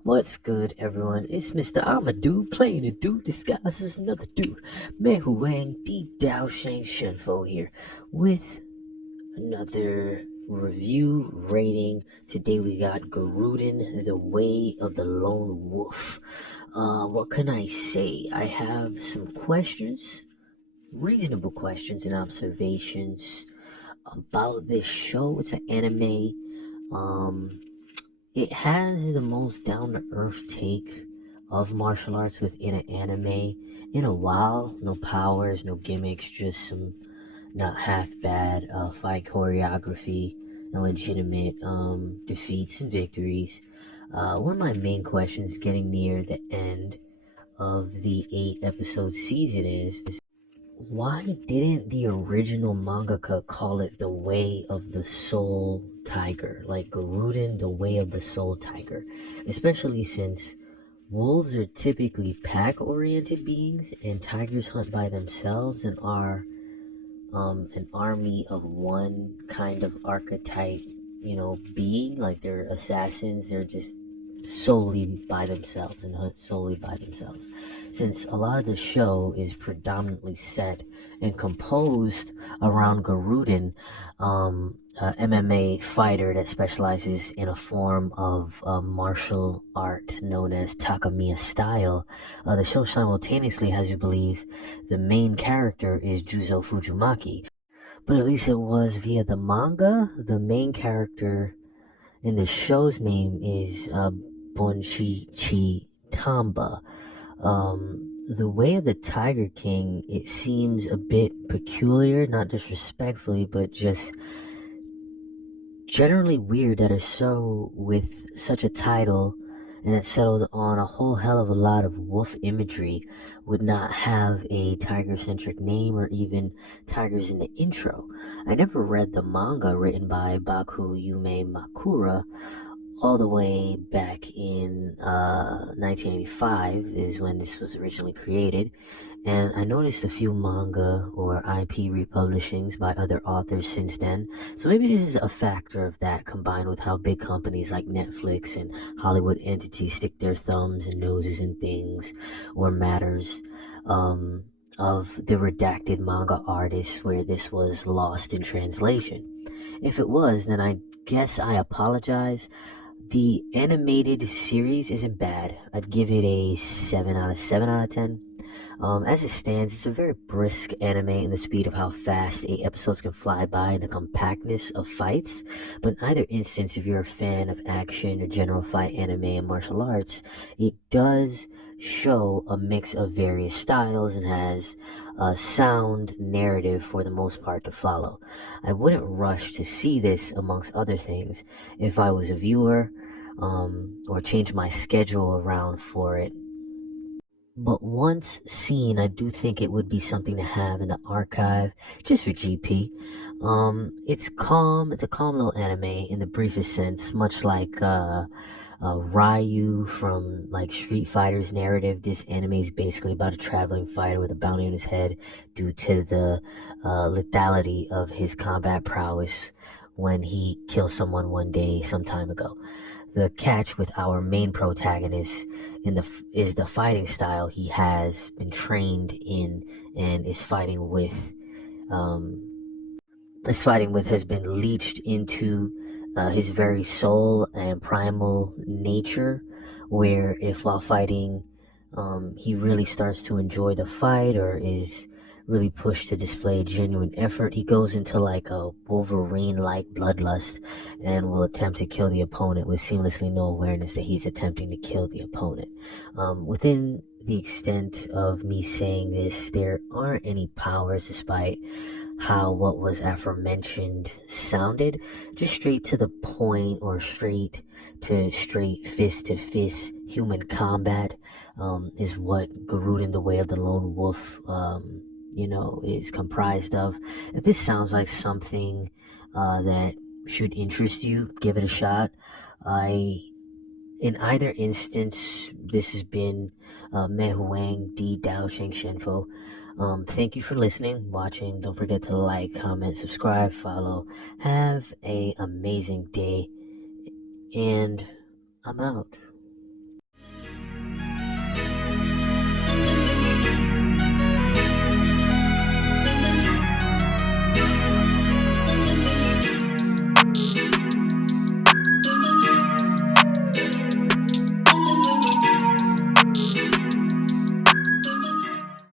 What's good, everyone? It's Mr. I'm a dude playing a dude disguised as another dude. Meihouwangddouzhanshengfo here with another review rating. Today we got Garouden, The Way of the Lone Wolf. What can I say? I have some questions, reasonable questions and observations about this show. It's an anime. Um, it has the most down-to-earth take of martial arts within an anime in a while. No powers, no gimmicks, just some not half bad fight choreography and legitimate defeats and victories. One of my main questions getting near the end of the 8 episode season is why didn't the original mangaka call it The Way of the Soul Tiger? Like Garouden, The Way of the Soul Tiger. Especially since wolves are typically pack-oriented beings and tigers hunt by themselves and are an army of one kind of archetype, being. Like they're assassins, they're just solely by themselves and hunt solely by themselves. Since a lot of the show is predominantly set and composed around Garouden, a MMA fighter that specializes in a form of martial art known as Takamiya style, the show simultaneously has you believe the main character is Juzo Fujimaki. But at least it was via the manga. The main character in the show's name is Bonchi Tamba. The Way of the Tiger King, it seems a bit peculiar, not disrespectfully, but just generally weird that a show with such a title and that settled on a whole hell of a lot of wolf imagery would not have a tiger-centric name or even tigers in the intro. I never read the manga written by Baku Yume Makura all the way back in 1985 is when this was originally created, and I noticed a few manga or IP republishings by other authors since then, so maybe this is a factor of that combined with how big companies like Netflix and Hollywood entities stick their thumbs and noses in things or matters of the redacted manga artists where this was lost in translation. If it was, then I guess I apologize. The animated series isn't bad. I'd give it a 7 out of 7 out of 10. As it stands, it's a very brisk anime in the speed of how fast 8 episodes can fly by and the compactness of fights. But in either instance, if you're a fan of action or general fight anime and martial arts, it does show a mix of various styles and has a sound narrative for the most part to follow. I wouldn't rush to see this amongst other things if I was a viewer or change my schedule around for it. But once seen, I do think it would be something to have in the archive, just for GP. It's calm. It's a calm little anime in the briefest sense, much like Ryu from like Street Fighter's narrative. This anime is basically about a traveling fighter with a bounty on his head due to the lethality of his combat prowess when he killed someone one day some time ago. The catch with our main protagonist is the fighting style he has been trained in and um, is fighting with has been leached into his very soul and primal nature. Where if while fighting, he really starts to enjoy the fight or is really pushed to display genuine effort, he goes into like a Wolverine-like bloodlust and will attempt to kill the opponent with seamlessly no awareness that he's attempting to kill the opponent. Within the extent of me saying this, there aren't any powers despite how what was aforementioned sounded. Just straight to the point or straight fist to fist human combat is what Garouden, The Way of the Lone Wolf, is comprised of. If this sounds like something that should interest you, give it a shot. In either instance, this has been Meihouwangddouzhanshengfo. Thank you for listening, watching. Don't forget to like, comment, subscribe, follow. Have a amazing day, and I'm out.